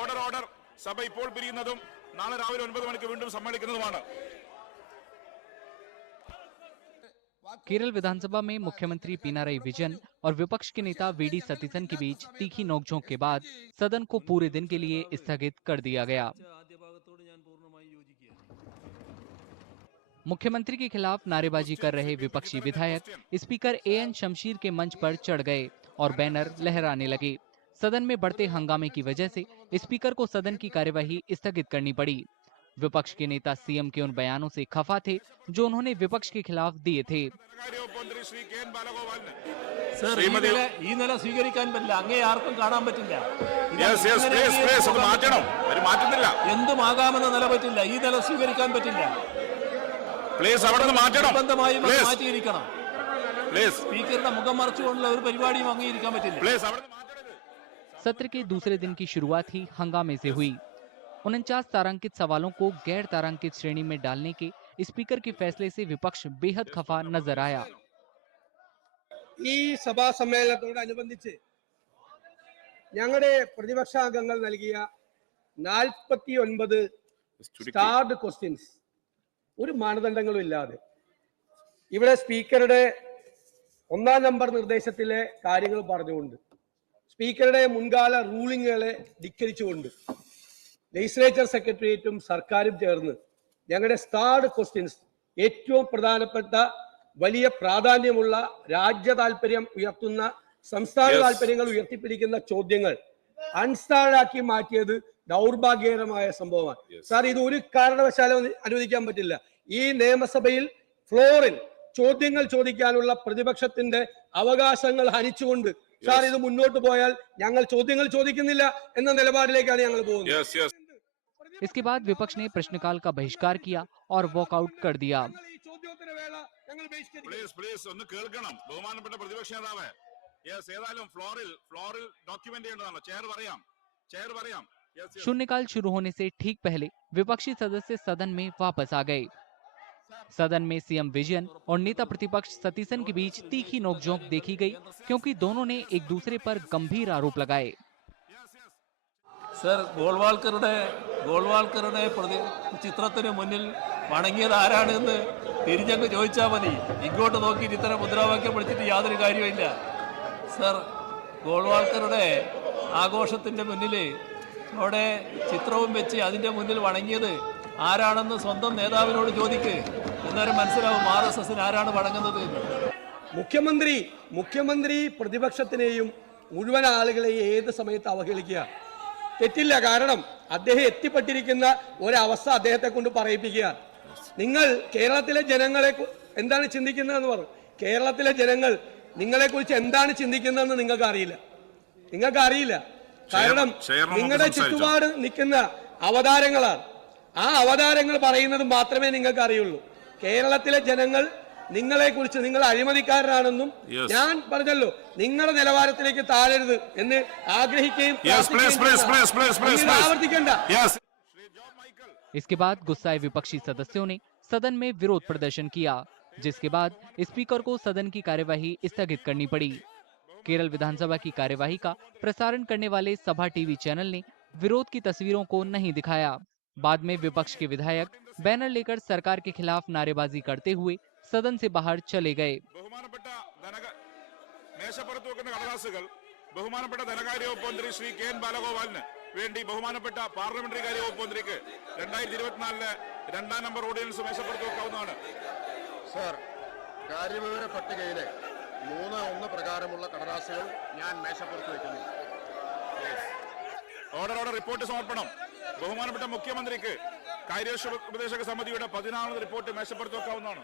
Order order. സഭ ഇപ്പോൾ പിരിയുന്നതും നാളെ രാവിലെ 9 മണിക്ക് വീണ്ടും സമ്മേളിക്കുന്നതുമാണ്. केरल विधानसभा में मुख्यमंत्री पिनाराई विजयन और विपक्ष के नेता वीडी सतीसन के बीच तीखी नोकझोंक के बाद सदन को पूरे दिन के लिए स्थगित कर दिया गया। मुख्यमंत्री के खिलाफ नारेबाजी कर रहे विपक्षी विधायक स्पीकर एएन शमशीर के मंच पर चढ़ गए और बैनर लहराने लगे। सदन में बढ़ते हंगामे की वजह से स्पीकर को सदन की कार्यवाही स्थगित करनी पड़ी। विपक्ष के नेता सीएम के उन बयानों से खफा थे जो उन्होंने विपक्ष के खिलाफ दिए थे। सत्र के दूसरे दिन की शुरुआत ही हंगामे से हुई। 49 तारांकित सवालों को गैर तारांकित श्रेणी में डालने के स्पीकर के फैसले से विपक्ष बेहद खफा नजर आया। ഈ സഭാ സമ്മേളനത്തോടനുബന്ധിച്ച് ഞങ്ങളുടെ പ്രതിപക്ഷാംഗങ്ങൾ നൽകിയ 49 സ്റ്റാർഡ് ക്വസ്റ്റ്യൻസ് ഒരു മാനദണ്ഡങ്ങളും ഇല്ലാതെ ഇവിടെ സ്പീക്കറുടെ 1-ാം നമ്പർ നിർദ്ദേശത്തിലെ കാര്യങ്ങൾ പറഞ്ഞുകൊണ്ട് സ്പീക്കറുടെ മുൻകാല റൂളിങ്ങുകളെ ധിക്കരിച്ചുകൊണ്ട് ലെജിസ്ലേച്ചർ സെക്രട്ടേറിയറ്റും സർക്കാരും ചേർന്ന് ഞങ്ങളുടെ സ്റ്റാർഡ് ക്വസ്റ്റ്യൻസ് ഏറ്റവും പ്രധാനപ്പെട്ട വലിയ പ്രാധാന്യമുള്ള രാജ്യ താല്പര്യം ഉയർത്തുന്ന സംസ്ഥാന താല്പര്യങ്ങൾ ഉയർത്തിപ്പിടിക്കുന്ന ചോദ്യങ്ങൾ അൺസ്റ്റാർഡാക്കി മാറ്റിയത് ദൗർഭാഗ്യകരമായ സംഭവമാണ്. സാർ, ഇത് ഒരു കാരണവശാലും അനുവദിക്കാൻ പറ്റില്ല. ഈ നിയമസഭയിൽ ഫ്ലോറിൽ ചോദ്യങ്ങൾ ചോദിക്കാനുള്ള പ്രതിപക്ഷത്തിന്റെ അവകാശങ്ങൾ ഹനിച്ചുകൊണ്ട് സാർ ഇത് മുന്നോട്ട് പോയാൽ ഞങ്ങൾ ചോദ്യങ്ങൾ ചോദിക്കുന്നില്ല എന്ന നിലപാടിലേക്കാണ് ഞങ്ങൾ പോകുന്നത്. इसके बाद विपक्ष ने प्रश्नकाल का बहिष्कार किया और वॉकआउट कर दिया। शून्यकाल शुरू होने से ठीक पहले विपक्षी सदस्य सदन में वापस आ गए। सदन में सीएम विजयन और नेता प्रतिपक्ष सतीसन के बीच तीखी नोकझोंक देखी गई क्योंकि दोनों ने एक दूसरे पर गंभीर आरोप लगाए। സർ, ഗോൾവാൾക്കറുടെ ചിത്രത്തിന് മുന്നിൽ വണങ്ങിയത് ആരാണെന്ന് തിരിഞ്ഞങ്ങ് ചോദിച്ചാൽ മതി. ഇങ്ങോട്ട് നോക്കിയിട്ട് ഇത്തരം മുദ്രാവാക്യം വിളിച്ചിട്ട് യാതൊരു കാര്യമില്ല. സർ, ഗോൾവാൾക്കറുടെ ആഘോഷത്തിൻ്റെ മുന്നിൽ അവിടെ ചിത്രവും വെച്ച് അതിൻ്റെ മുന്നിൽ വണങ്ങിയത് ആരാണെന്ന് സ്വന്തം നേതാവിനോട് ചോദിക്ക്. എന്നാലും മനസ്സിലാവും RSSന് ആരാണ് വണങ്ങുന്നത്. മുഖ്യമന്ത്രി പ്രതിപക്ഷത്തിനെയും മുഴുവൻ ആളുകളെയും ഏത് സമയത്ത് അവഹേളിക്കുക തെറ്റില്ല. കാരണം അദ്ദേഹം എത്തിപ്പെട്ടിരിക്കുന്ന ഒരവസ്ഥ അദ്ദേഹത്തെ കൊണ്ട് പറയിപ്പിക്കുക. നിങ്ങൾ കേരളത്തിലെ ജനങ്ങളെ എന്താണ് ചിന്തിക്കുന്നതെന്ന് പറഞ്ഞു. കേരളത്തിലെ ജനങ്ങൾ നിങ്ങളെക്കുറിച്ച് എന്താണ് ചിന്തിക്കുന്നതെന്ന് നിങ്ങൾക്ക് അറിയില്ല. കാരണം നിങ്ങളുടെ ചുറ്റുപാട് നിൽക്കുന്ന അവതാരങ്ങളാണ്. ആ അവതാരങ്ങൾ പറയുന്നത് മാത്രമേ നിങ്ങൾക്ക് അറിയുള്ളൂ. കേരളത്തിലെ ജനങ്ങൾ നിങ്ങളെക്കുറിച്ച് നിങ്ങൾ അഴിമതിക്കാരനാണെന്നും ഞാൻ പറഞ്ഞല്ലോ നിങ്ങളുടെ നിലവാരത്തിലേക്ക് താഴരുത് എന്ന് ആഗ്രഹിക്കുകയും ആവർത്തിക്കേണ്ട. इसके बाद गुस्साए विपक्षी सदस्यों ने सदन में विरोध प्रदर्शन किया, जिसके बाद स्पीकर को सदन की कार्यवाही स्थगित करनी पड़ी। केरल विधानसभा की कार्यवाही का प्रसारण करने वाले सभा टीवी चैनल ने विरोध की तस्वीरों को नहीं दिखाया। बाद में विपक्ष के विधायक बैनर लेकर सरकार के खिलाफ नारेबाजी करते हुए सदन से बाहर चले गए। ബഹുമാനപ്പെട്ട ധനകാര്യ വകുപ്പ് മന്ത്രി ശ്രീ കെ.എൻ. ബാലഗോപാലിന് വേണ്ടി ബഹുമാനപ്പെട്ട പാർലമെന്ററി കാര്യ വകുപ്പ് മന്ത്രിക്ക് 2024 2-ാം നമ്പർ ഓർഡിനൻസ് മേശപ്പുറത്ത് വെക്കാവുന്നതാണ്. സർ, കാര്യവിവര പട്ടികയിലെ 3.1 പ്രകാരമുള്ള കടലാസുകൾ ഞാൻ മേശപ്പുറത്ത് വെക്കുന്നു. ഓർഡർ റിപ്പോർട്ട് സമർപ്പണം. ബഹുമാനപ്പെട്ട മുഖ്യമന്ത്രിക്ക് കാര്യോപദേശക സമിതിയുടെ 14ാമത് റിപ്പോർട്ട് മേശപ്പുറത്ത് വെക്കാവുന്നതാണ്.